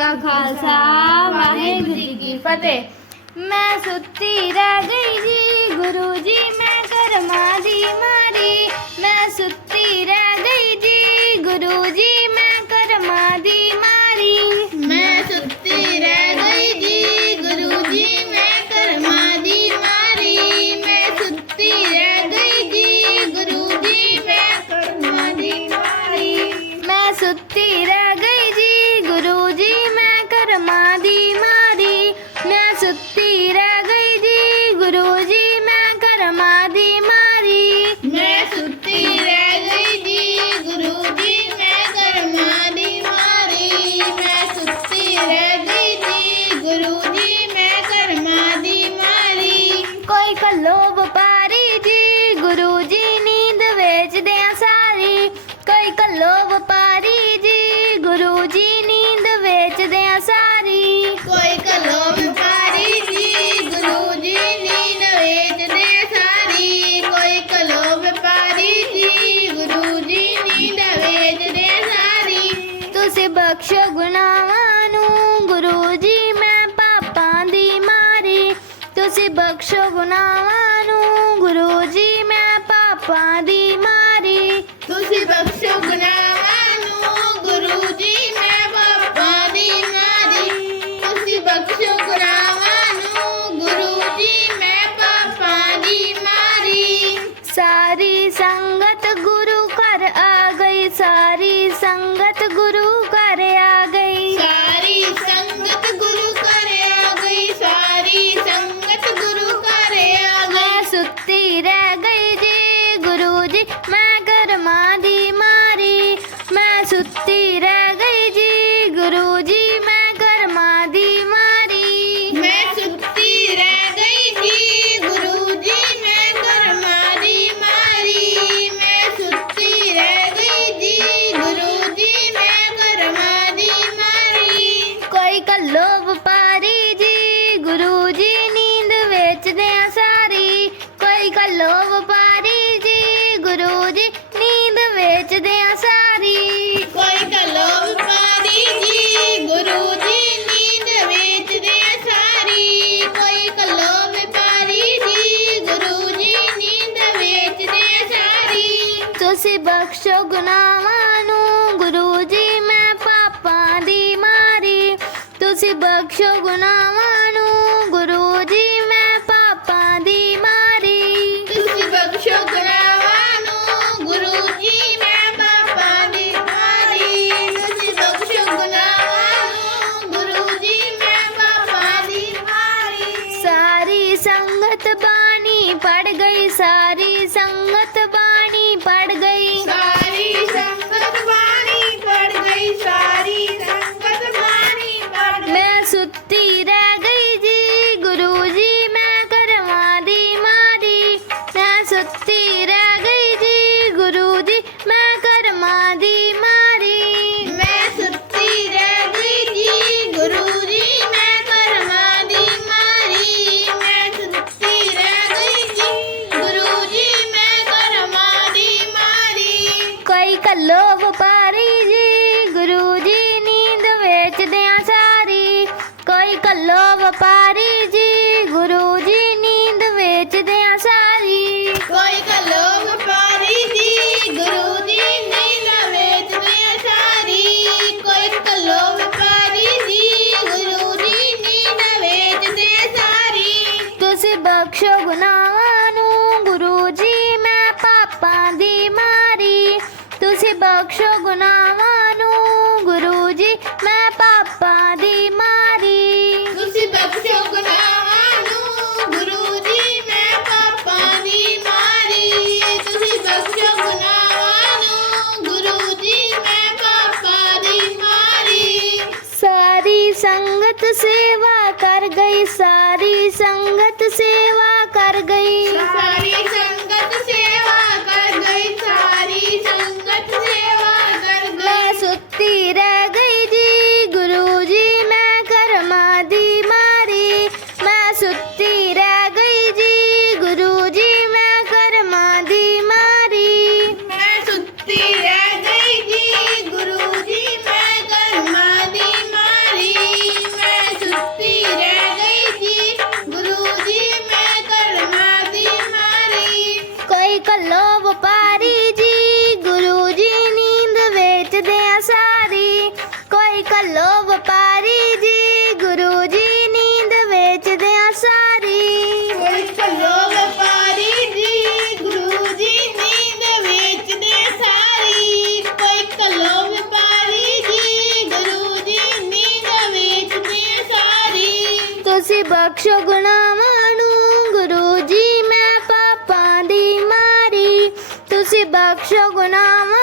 का खालसा वाहिगुरू जी की फतेह। मैं सुती रह गई जी गुरु जी मैं कर्मा दी मारी। मैं सुती रह गई जी गुरु जी मैं कर्मा दी मारी। मैं सुती रह गई जी गुरु जी मैं कर्मा दी मारी। मैं सुती रह गई जी गुरु जी मैं कर्मा दी मारी। मैं सुती रह गई जी गुरु जी मैं कर्मा दी मारी। मैं सुती रह गई जी गुरु जी मैं कर्मा दी मारी। मैं सुती रह गई जी गुरु जी मैं कर्मा दी मारी। मैं सुती रह गई जी गुरु जी मैं कर्मा दी मारी। कोई कल्लो व्यापारी जी गुरु जी नींद वेच दे सारी। कोई कल्लो व्यापारी जी गुरु जी नींद वेच दे सारी। कोई कलो व्यापारी जी गुरु जी नींद वेच दे सारी। कोई कलो व्यापारी जी गुरु जी नींद वेच दे सारी। तुसी बख्शो गुनाहां नू गुरु जी मैं पापां दी मारी। तुसी बख्शो गुनाहां नू गुरु जी मैं पापां दी मारी। तुसी बख्शो गुनाहां नू गुरु जी मैं पापां दी मारी। तुसी बख्शो गुनाहां नू गुरु जी मैं पापां दी मारी। सारी संगत गुरु घर आ गई। सारी संगत गुरु घर आ गई। सारी संगत गुरु करे आ गई। सारी संगत गुरु करे आ गई। मैं सुती रह गई जी गुरु जी मैं कर्मा दी मारी। मैं सुती रह गई जी गुरु जी मैं कर्मा दी मारी। मैं सुती रह गई जी गुरु जी मैं कर्मा दी मारी। मैं सुती रह गई जी गुरु जी मैं कर्मा दी मारी। कोई कल्लो व्यापारी जी गुरु जी नींद वेच दे सारी। कोई कल्लो व्यापारी जी गुरु जी नींद वेच दे सारी। कोई कलो व्यापारी जी गुरु जी नींद वेच दे सारी। कोई कलो व्यापारी जी गुरु जी नींद वेच दे सारी। तुसी बख्शो गुनाहां नू गुरु जी मैं पापां दी मारी। तुसी बख्शो गुनाहां नू गुरु जी मैं पापां दी मारी। तुसी बख्शो गुनाहां नू गुरु जी मैं पापां दी मारी। तुसी बख्शो गुनाहां नू गुरु जी मैं पापां दी मारी। सारी संगत बानी पड़ गई। सारी संगत बानी पड़ गई। सारी संगत बानी पड़ गई। सारी संगत बानी पड़ गई। मैं सुती रह गई जी गुरु जी मैं कर्मा दी मारी। मैं सुती रह गई जी गुरु जी मैं कर्मा दी मारी। मैं सुती रह गई जी गुरु जी मैं कर्मा दी मारी। मैं सुती रह गई जी गुरु जी मैं कर्मा दी मारी। कोई कल्लो व्यापारी जी गुरु जी नींद वेच दे सारी। कोई कल्लो व्यापारी जी गुरु जी नींद वेच दे सारी। कोई कलो व्यापारी जी गुरु जी नींद वेच दे सारी। कोई कलो व्यापारी जी गुरु जी नींद वेच दे सारी। तुसी बख्शो गुनाहां नू गुरु जी मैं पापां दी मारी। तुसी बख्शो गुनाहां नू गुरु जी मैं पापां दी मारी। तुसी बख्शो गुनाहां नू गुरु जी मैं पापां दी मारी। तुसी बख्शो गुनाहां नू गुरु जी मैं पापां दी मारी। सारी संगत सेवा कर गई। सारी संगत सेवा कर गई। सारी संगत सेवा कर गई। सारी संगत सेवा कर गई। मैं सुती रह गई जी गुरु जी मैं कर्मा दी मारी। मैं सुती रह गई जी गुरु जी मैं कर्मा दी मारी। मैं सुती रह गई जी गुरु जी मैं कर्मा दी मारी। ਕੱਲੋ ਵਪਾਰੀ ਜੀ ਗੁਰੂ ਜੀ ਨੀਂਦ ਵੇਚਦੇ ਆ ਸਾਰੀ ਕੋਈ ਕੱਲੋ ਵਪਾਰੀ ਜੀ ਗੁਰੂ ਜੀ ਨੀਂਦ ਵੇਚਦੇ ਸਾਰੀ ਕੋਈ ਕੱਲੋ ਵਪਾਰੀ ਜੀ ਗੁਰੂ ਜੀ ਨੀਂਦ ਵੇਚਦੇ ਸਾਰੀ ਤੁਸੀਂ ਬਖਸ਼ੋ ਗੁਨਾਹਾਂ ਨੂੰ ਗੁਰੂ ਜੀ ਮੈਂ ਪਾਪਾਂ ਦੀ ਮਾਰੀ ਤੁਸੀਂ ਬਖਸ਼ੋ ਗੁਨਾਹਾਂ